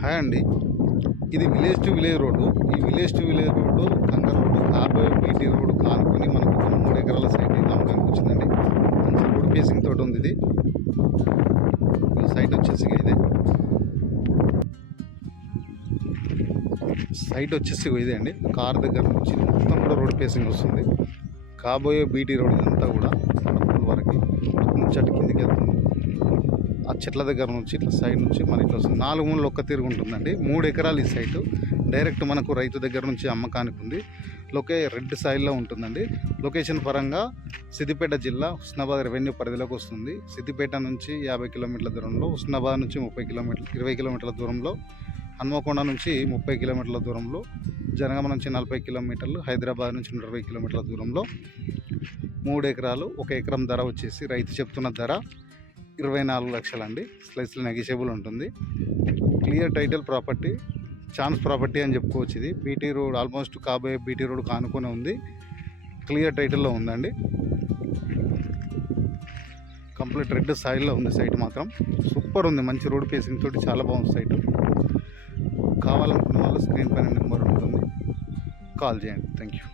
Hi అండి. ఇది village to village road. ఈ విలేజ్ టు విలేజ్ రోడ్డు కంకర్ రోడ్డు కాబోయే బీటీ రోడ్డు కానుకొని మనకు ఒక 3 ఎకరాల సైట్ అయితే అమ్మకానికి వచ్చిందండి. మంచి రోడ్ ఫేసింగ్ తోటి ఉంది ఇది. సైట్ వచ్చేసి ఇదే అండి. కార్ దగ్గర నుంచి మొత్తం కూడా రోడ్ ఫేసింగ్ వస్తుంది. కాబోయే బీటీ రోడ్ ఇదంతా కూడా వరకు నుంచి అటు కిందికి వెళ్తుంది. ఆ చెట్ల దగ్గర నుంచి ఇట్లా సైడ్ నుంచి మన ఇట్లా వస్తుంది. 4 మూలలు ఒక్క తిరుగు ఉంటుందండి. 3 ఎకరాలు ఈ సైటు డైరెక్ట్ మనకు రైతు దగ్గర నుంచి అమ్మకానికి ఉంది. రెడ్ సాయిల్లో ఉంటుందండి. లొకేషన్ పరంగా సిద్దిపేట జిల్లా హుస్నాబాద్ రెవెన్యూ పరిధిలోకి వస్తుంది. సిద్దిపేట నుంచి 50 కిలోమీటర్ల దూరంలో, హుస్నాబాద్ నుంచి 20 కిలోమీటర్ల దూరంలో, హన్మకొండ నుంచి 30 కిలోమీటర్ల దూరంలో, జనగామ నుంచి 40 కిలోమీటర్లు, హైదరాబాద్ నుంచి 120 కిలోమీటర్ల దూరంలో 3 ఎకరాలు. 1 ఎకరం ధర వచ్చేసి రైతు చెప్తున్న ధర 24 లక్షలు అండి. స్లైస్లో నెగిషియబుల్ ఉంటుంది. Clear title property, chance property అని చెప్పుకోవచ్చు. ఇది బీటీ రోడ్, ఆల్మోస్ట్ కాబోయే బీటీ రోడ్ కానుకొని ఉంది. క్లియర్ టైటిల్లో ఉందండి. కంప్లీట్ రెడ్ సాయిల్లో ఉంది. సైట్ మాత్రం సూపర్ ఉంది. మంచి రోడ్ ఫేసింగ్ తోటి చాలా బాగుంది సైటు. కావాలనుకున్న వాళ్ళు స్క్రీన్ పైన నెంబర్ ఉంటుంది, కాల్ చేయండి. Thank you.